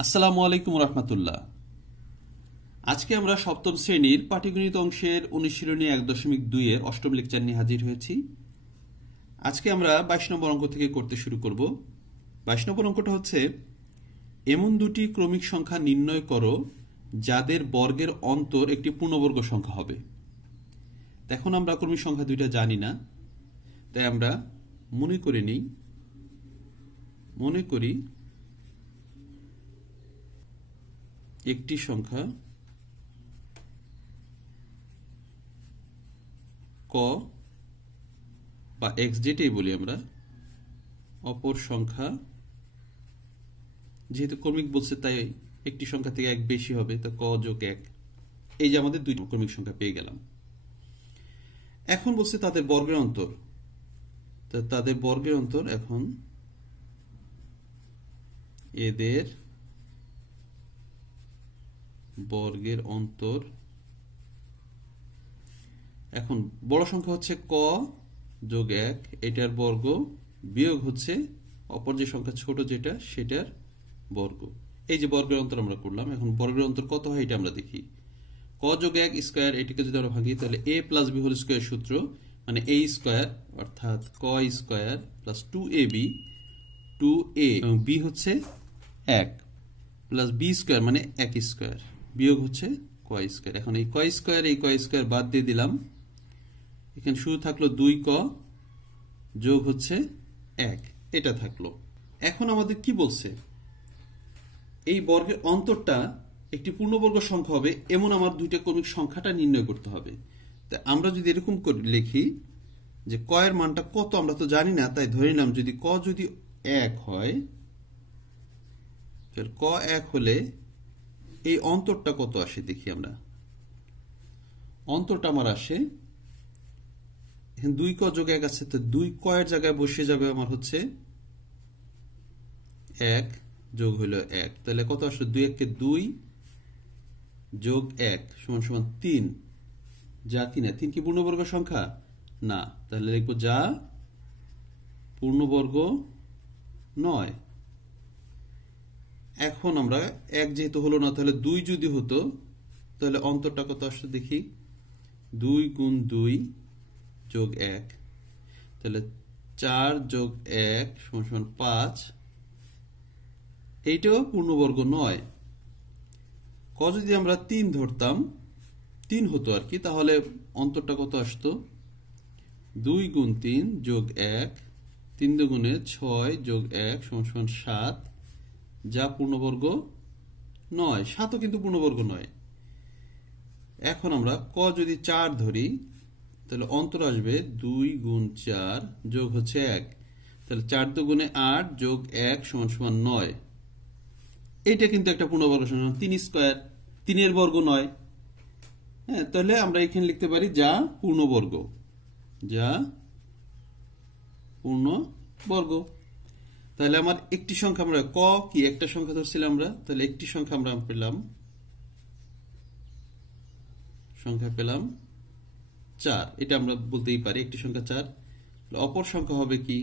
আসসালামু আলাইকুম রহমতুল্লাহ। আজকে আমরা সপ্তম শ্রেণীর পাটিগণিত অংশের অনুশীলনী 1.2 এর অষ্টম লেকচার নিয়ে হাজির হয়েছি। আজকে আমরা 22 নম্বর অঙ্ক থেকে করতে শুরু করব। 22 নম্বর অঙ্কটা হচ্ছে, এমন দুটি ক্রমিক সংখ্যা নির্ণয় করো যাদের বর্গের অন্তর একটি পূর্ণবর্গ সংখ্যা হবে। এখন আমরা ক্রমিক সংখ্যা দুইটা জানি না, তাই আমরা মনে করি একটি সংখ্যা ক বা এক্স যেটাই বলি আমরা, অপর সংখ্যা, যেহেতু ক্রমিক বলছে তাই একটি সংখ্যা থেকে এক বেশি হবে, তো ক যোগ এক। এই যে আমাদের দুইটি ক্রমিক সংখ্যা পেয়ে গেলাম। এখন বলছে তাদের বর্গের অন্তর, তো তাদের বর্গের অন্তর, এখন এদের বর্গের অন্তর, এখন বড় সংখ্যা হচ্ছে ক যোগ এক, এটার বর্গ, বিয়োগ হচ্ছে অপর যে সংখ্যা ছোট যেটা সেটার বর্গ। এই যে বর্গের অন্তর আমরা করলাম, এখন বর্গের অন্তর কত হয় এটা আমরা দেখি। ক যোগ এক স্কোয়ার, এটাকে যদি আমরা ভাঙি তাহলে a plus B whole square সূত্র, মানে a স্কোয়ার অর্থাৎ ক স্কোয়ার প্লাস 2ab, 2a এবং b হচ্ছে 1 প্লাস b স্কোয়ার মানে 1 স্কোয়ার, বিয়োগ হচ্ছে ক স্কোয়ার। এখন এই ক স্কোয়ার বাদ দিয়ে দিলাম, এখানে শুধু থাকলো 2ক যোগ হচ্ছে 1, এটা থাকলো। এখন আমাদের কি বলছে, এই বর্গের অন্তরটা একটি পূর্ণবর্গ সংখ্যা হবে এমন আমার দুইটা ক্রমিক সংখ্যাটা নির্ণয় করতে হবে। তাই আমরা যদি এরকম করে লিখি যে ক এর মানটা কত আমরা তো জানি না, তাই ধরে নিলাম যদি ক যদি 1 হয়, ক 1 হলে এই অন্তরটা কত আসে দেখি আমরা। অন্তরটা আমার আসে, এখানে 2ক যোগ 1 আছে, তো 2 ক এর জায়গায় বসে যাবে আমার হচ্ছে 1 যোগ হলো 1, তাহলে কত আসলে 2 1 কে 2 যোগ 1 সমান সমান 3, যা কিনা 3 কি পূর্ণবর্গ সংখ্যা না, তাহলে লিখবো যা পূর্ণবর্গ নয়। এখন আমরা 1 যেহেতু হলো না, তাহলে 2 যদি হতো তাহলে অন্তরটা কত আসলে দেখি, 2 গুণ 2 যোগ 1, তাহলে 4 যোগ 1 সমান সমান 5, এইটাও পূর্ণবর্গ নয়। ক যদি আমরা 3 ধরতাম, 3 হতো আর কি, তাহলে অন্তরটা কত আসতো, 2 গুণ 3 যোগ 1, 3 দুগুণে 6 যোগ 1 সমান সমান 7, যা পূর্ণবর্গ নয়। 7ও কিন্তু পূর্ণবর্গ নয়। এখন আমরা ক যদি 4 ধরি, তাহলে অন্তর আসবে 2 গুণ 4 যোগ হচ্ছে 1, তাহলে 4 দুগুণে 8 যোগ 1 সমান সমান 9, এইটা কিন্তু একটা পূর্ণবর্গ সংখ্যা। 3 স্কোয়ার 3 এর বর্গ নয়, হ্যাঁ, তাহলে আমরা এখানে লিখতে পারি যা পূর্ণবর্গ, যা পূর্ণবর্গ। তাহলে আমার একটি সংখ্যা, আমরা ক কি একটা সংখ্যা ধরছিলাম আমরা, তাহলে একটি সংখ্যা আমরা পেলাম, সংখ্যা পেলাম 4, এটা আমরা বলতেই পারি একটি সংখ্যা 4। অপর সংখ্যা হবে কি,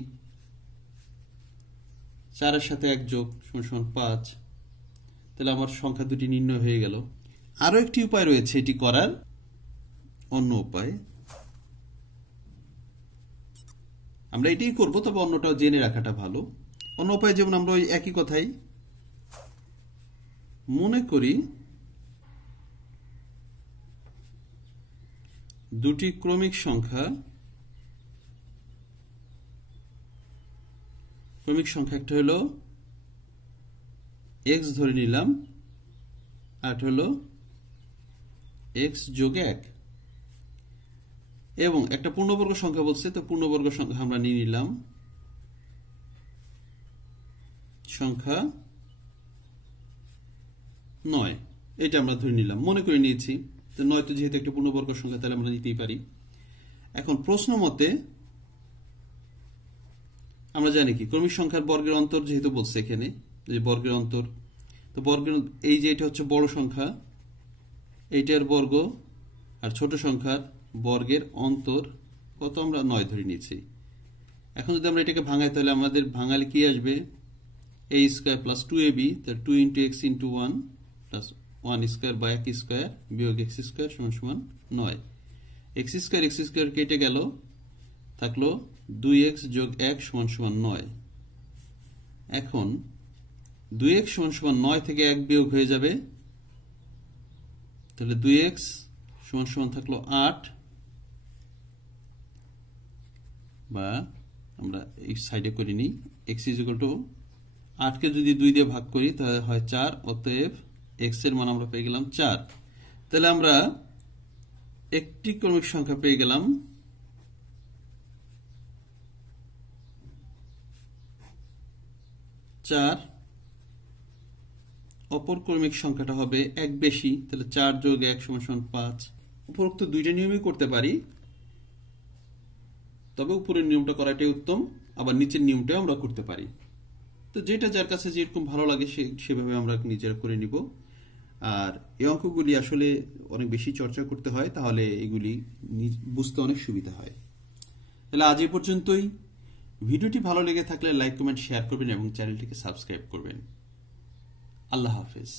4 এর সাথে 1 যোগ সমান সমান 5, তাহলে আমার সংখ্যা দুটি নির্ণয় হয়ে গেল। আরো একটি উপায় রয়েছে এটি করার, অন্য উপায় আমরা এটাই করব, তবে অন্যটাও জেনে রাখাটা ভালো। অন্য উপায় যেমন আমরা ওই একই কথাই মনে করি দুটি ক্রমিক সংখ্যা, একটা হলো x ধরে নিলাম, আর হলো x যোগ 1, এবং একটা পূর্ণবর্গ সংখ্যা বলছে, তো পূর্ণবর্গ সংখ্যা আমরা নিয়ে নিলাম সংখ্যা 9, এটা আমরা ধরে নিলাম, মনে করে নিয়েছি। তো 9 তো যেহেতু একটা পূর্ণবর্গ সংখ্যা, তাহলে আমরা নিতেই পারি। এখন প্রশ্ন মতে আমরা জানি কি, ক্রমিক সংখ্যার বর্গের অন্তর যেহেতু বলছে এখানে যে বর্গের অন্তর, তো বর্গের এই যে এটা হচ্ছে বড় সংখ্যা, এইটার বর্গ, আর ছোট সংখ্যার বর্গের অন্তর কত আমরা 9 ধরে নিয়েছি। এখন যদি আমরা এটাকে ভাঙাই, তাহলে আমাদের ভাঙালে কি আসবে, a স্কয়ার প্লাস 2ab, তাহলে 2 into x into 1 plus 1 square বা 1 স্কয়ার বিয়োগ এক্স স্কয়ার সমান সমান 9। এক্স স্কয়ার কেটে গেল, থাকলো 2x যোগ 1 সমান সমান 9। এখন 2x সমান সমান 9 থেকে 1 বিয়োগ হয়ে যাবে, তাহলে 2x সমান সমান থাকলো 8, বা আমরা এই সাইডে করে নিই, x ইজ ইকুয়াল টু 8 কে যদি 2 দিয়ে ভাগ করি তাহলে হয় 4, অতএব x এর মান আমরা পেয়ে গেলাম 4। তাহলে আমরা একটি ক্রমিক সংখ্যা পেয়ে গেলাম 4, অপর ক্রমিক সংখ্যাটা হবে 1 বেশি, তাহলে 4 যোগ 1 সমান সমান 5। উপরোক্ত দুইটা নিয়মই করতে পারি, তবে উপরের নিয়মটা করাটাই উত্তম, আবার নিচের নিয়মটাও আমরা করতে পারি। তো যেটা যার কাছে যেরকম ভালো লাগে সেভাবে আমরা নিজেরা করে নিব। আর এই অঙ্কগুলি আসলে অনেক বেশি চর্চা করতে হয়, তাহলে এগুলি বুঝতে অনেক সুবিধা হয়। তাহলে আজ এই পর্যন্তই। ভিডিওটি ভালো লেগে থাকলে লাইক, কমেন্ট, শেয়ার করবেন এবং চ্যানেলটিকে সাবস্ক্রাইব করবেন। আল্লাহ হাফেজ।